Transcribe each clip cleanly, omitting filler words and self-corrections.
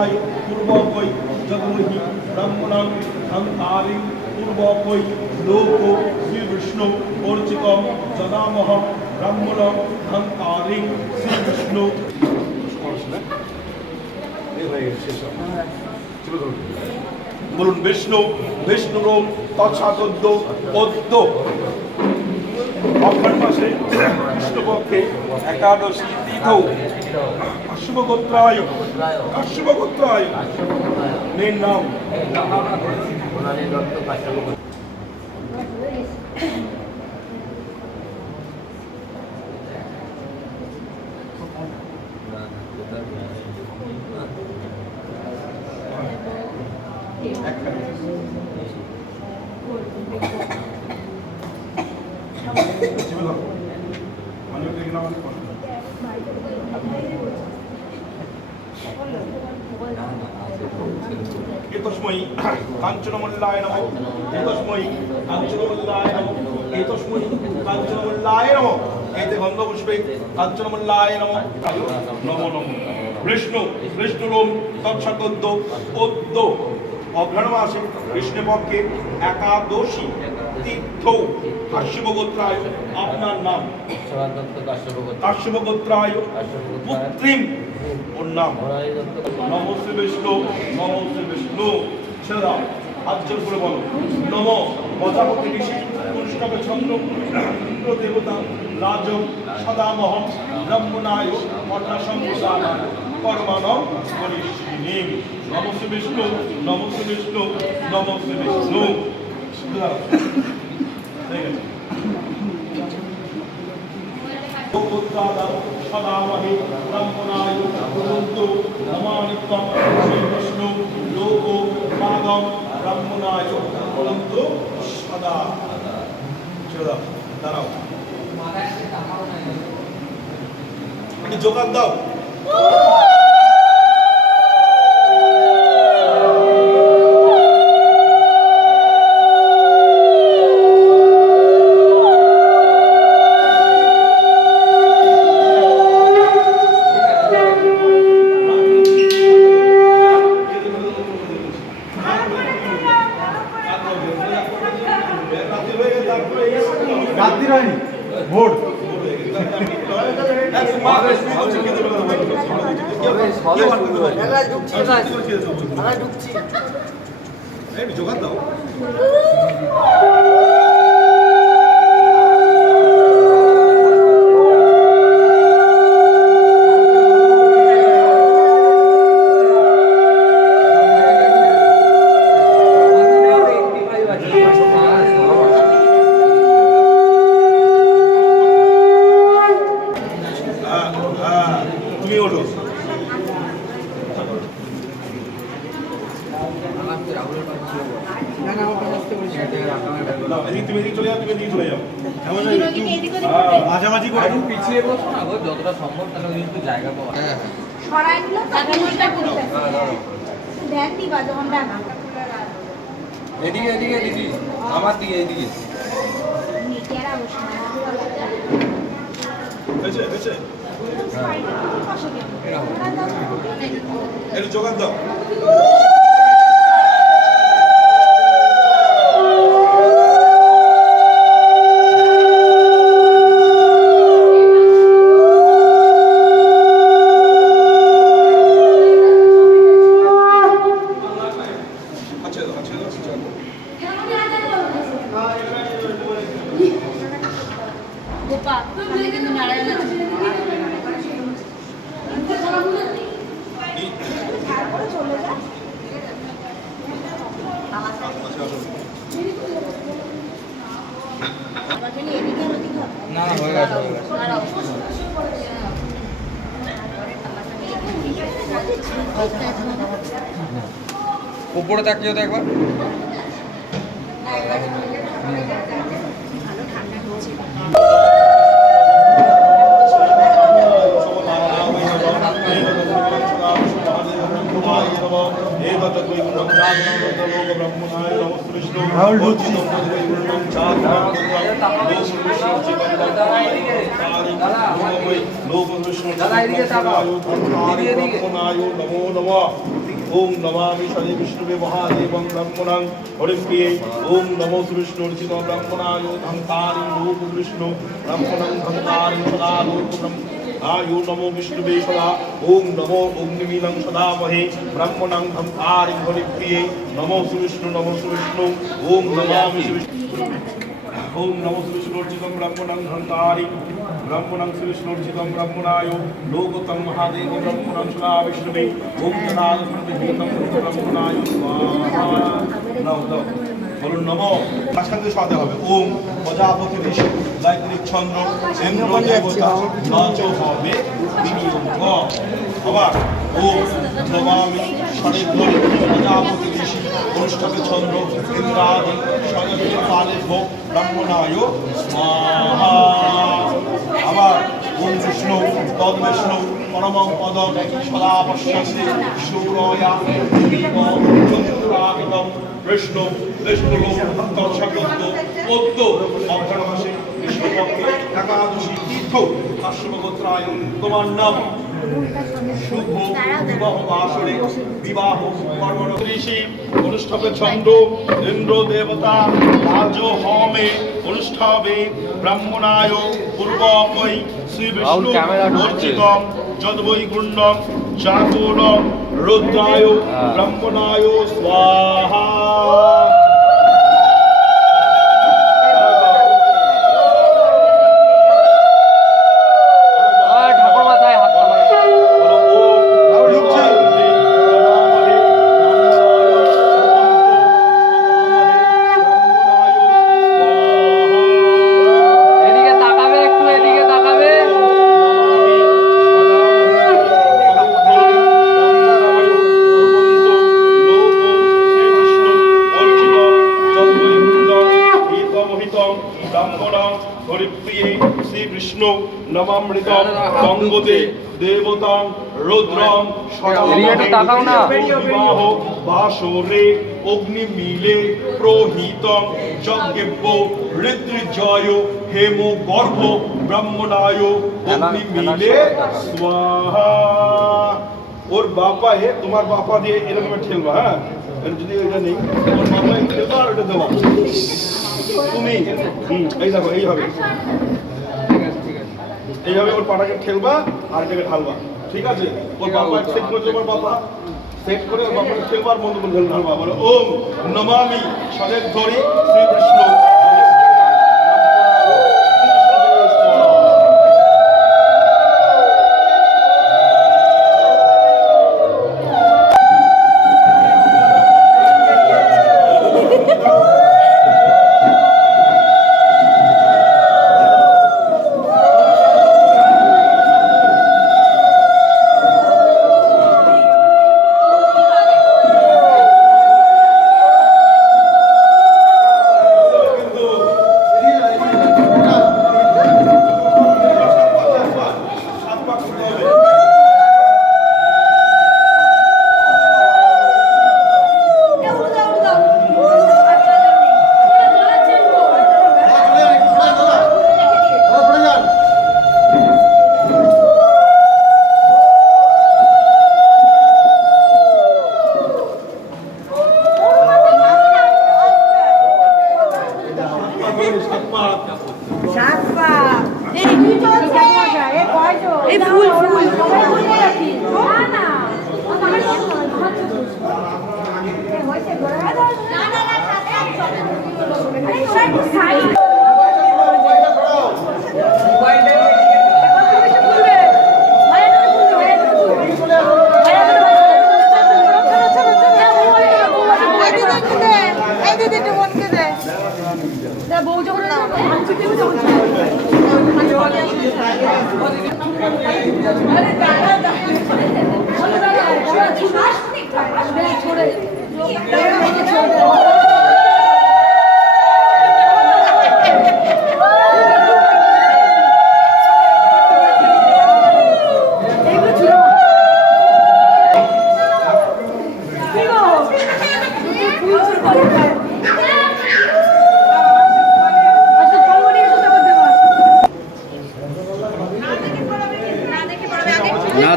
ব্রহ্মণায় পূর্বকৈ জগমহি ব্রাহ্মণং হংকারিং পূর্বকৈ লোক শ্রী বিষ্ণু অর্চিতম যদামহম ব্রাহ্মণং হংকারিং শ্রী বিষ্ণু। বলুন বিষ্ণু বিষ্ণুরোম তৎসাদ্য পদ্য। অঘ্রাণ মাসে কৃষ্ণপক্ষে একাদশী তিথ কাশ্যপগোত্রায় মেন নাম এতস্মৈ কাঞ্চনমল্লায় নমঃ এতস্মৈ কাঞ্চনমল্লায় নমঃ এতস্মৈ কাঞ্চনমল্লায় নমঃ এতে গন্ধপুষ্পে কাঞ্চনমল্লায় নমঃ নমো নমঃ। বিষ্ণু বিষ্ণুরোম তৎসাদ্য পদ্য। অঘ্রাণ মাসে কৃষ্ণপক্ষে একাদশী তীর্থ কাশ্যপগোত্রায় আপনার নাম কাশ্যপগোত্রায় পুত্রিম ওর নাম নমস্তে বিষ্ণু নমস্তে বিষ্ণু। ছেড়ে দাও হাত জোর করে বলো নম প্রজাপতি ঋষি পুষ্কবে চন্দ্র ইন্দ্র দেবতা রাজম সদামহম ব্রহ্মণায় অন্নসম্প্রদানায় কর্মাণং মনীষিণীম। নমস্তে বিষ্ণু নমস্তে বিষ্ণু নমস্তে বিষ্ণু। সদামহে ব্রহ্মণায় কুরুন্তু নমানিত্যং শ্রী বিষ্ণু লোক পাদম ব্রহ্মণায় কুরুন্তু সদা। দাঁড়াও জোগাড় দাও। ভোট জোগাড় দাও। তুমি ওঠো। তুমি এদিকে চলে যাও, তুমি এদিকে চলে যাও। মাঝামাঝি করে পিছিয়ে বসো না গো, যতটা সম্ভব তাহলে কিন্তু জায়গা পাওয়া। এদিকে এদিকে এদিকে আমার দিকে এদিকে হয়েছে হয়েছে একটু জোগাড় দাও। না হয়ে গেছে উপরে তাকিয়ে তো একবার নমো নমঃ। ওম নমামি সদে বিষ্ণুবে মহাদেবং ব্রহ্মণং হরিপ্রিয়ে ওম নমো শ্রী বিষ্ণু ব্রহ্মণায় ধংকারি রূপ বিষ্ণু ব্রহ্মণং ধংকারি সদা রূপ ব্রহ্ম आयु नमो विष्णुवे सदा ओम नमो अग्निमीलं सदामहे ब्रह्मणं धम्कारिं हरिप्रिये नमो विष्णु ओम नमामि ओम नमो विष्णुर्चितं ब्रह्मणं धम्कारिं ब्रह्मणं विष्णुर्चितं ब्रह्मणाय लोकतं महादेव ब्रह्मणं सदा विष्णुवे ओम तदागतं ब्रह्मणाय स्वाहा नाउ বলুন নমো মাঝখানে সাথে হবে ওম প্রজাপতি ঋষি গায়ত্রী চন্দ্র ইন্দ্র দেবতা নাচ হবে বিনিয়োগ আবার ওম নমামি ষড়েশ্বরী প্রজাপতি ঋষি অনুষ্ঠকে চন্দ্র ইন্দ্রাদি সজনে পালেভ ব্রহ্মণায় স্বাহা আবার ওম বিষ্ণু তদ্বিষ্ণু পরমং পদম সদা পশ্যন্তি সূরয়া দেবীম চন্দ্রাগতম বিষ্ণু বিষ্ণুলোক তৎসগত পদ্ম অঘ্রাণ মাসে কৃষ্ণপক্ষে একাদশী তীর্থ কাশ্যপগোত্রায় তোমার নাম শুভ বিবাহ বাসরে বিবাহ কর্মণ ঋষি অনুষ্ঠবে চন্দ্র ইন্দ্র দেবতা রাজ হোমে অনুষ্ঠবে ব্রাহ্মণায় পূর্বকৈ শ্রী বিষ্ণু অর্চিতম যদ্বৈ গুণ্ডম চাকুরম রুদ্রায় ব্রাহ্মণায় স্বাহা শ্রী বিষ্ণু নমামৃতম গঙ্গতে দেবতাং রুদ্রম বিবাহ বাসরে অগ্নি মিলে প্রহিতম যজ্ঞেব্য ঋদ্রিজয় হেম গর্ভ ব্রহ্মণায় অগ্নি মিলে স্বাহা ওর বাপা তোমার বাপা দিয়ে এরকম ঠেলবা হ্যাঁ যদি এটা নেই ওর বাপা ঠেলবা আর ওটা দেওয়া তুমি এই দেখো এইভাবে এইভাবে ওর পাটাকে ঠেলবা আর এটাকে ঢালবা ঠিক আছে ওর বাবা সেট করে তোমার বাবা সেট করে ওর বাবাকে ঠেলবা আর মন্দ করে ঢালবা বলো ওম নমামি সদেব ধরি শ্রী বিষ্ণু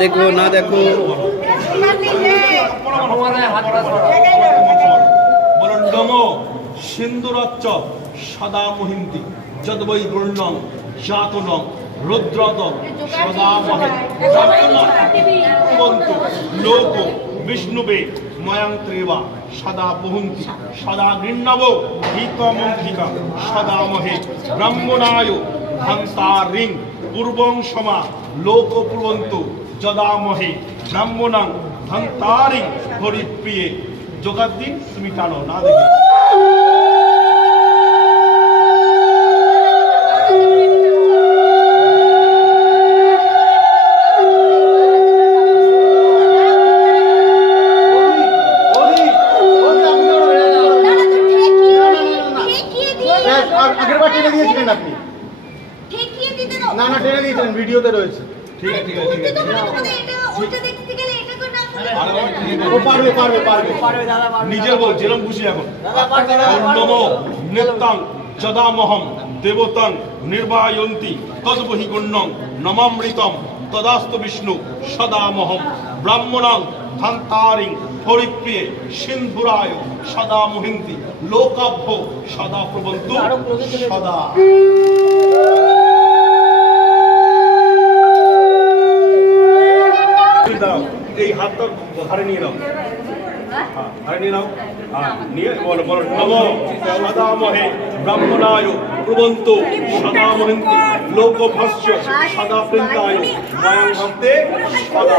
দেখো না দেখো। বলুন নম সিন্দুরাচ্চ সদা মহিন্তি যদবৈ গর্ণং জাতনং রুদ্রত সদা মহে কুবন্তু লোক বিষ্ণুবে ময়ান্ত্রেবা সদা বহন্তি সদা গৃহ্ণব হিতমন্থিকা সদা মহে ব্রাহ্মণায় হন্তারিং পূর্বং সমা লোক পুরন্তু যদা মহে ব্রাহ্মণাং হন্তারিং হরিপ্রিয়ে। যোগাদ্দি তুমি টানো না দেখে আগের বার টেনে দিয়েছিলেন আপনি? না না টেনে দিয়েছিলেন, ভিডিওতে রয়েছে। ঠিক আছে ঠিক আছে ঠিক আছে ও পারবে পারবে পারবে। নিজের বল যেরকম খুশি এখন নম নিত্যাং যদামহম দেবতাং নির্বায়ন্তি তদ্বহি গণ্যং নমামৃতম তদাস্তু বিষ্ণু সদামহম ব্রাহ্মণাং ধন্তারিং হরিপ্রিয়ে সিন্ধুরায় সদা মহিন্তি লোকাভ্য সদা প্রবন্তু সদা। এই হাতটা ঘাড়ে নিয়ে নাও, ঘাড়ে নিয়ে নাও, নিয়ে বলো বলো নম সদামহে ব্রাহ্মণায় প্রবন্তু সদা মহিন্তি লোকভস্য সদা প্রিন্তায় মায়াং ভক্তে সদা।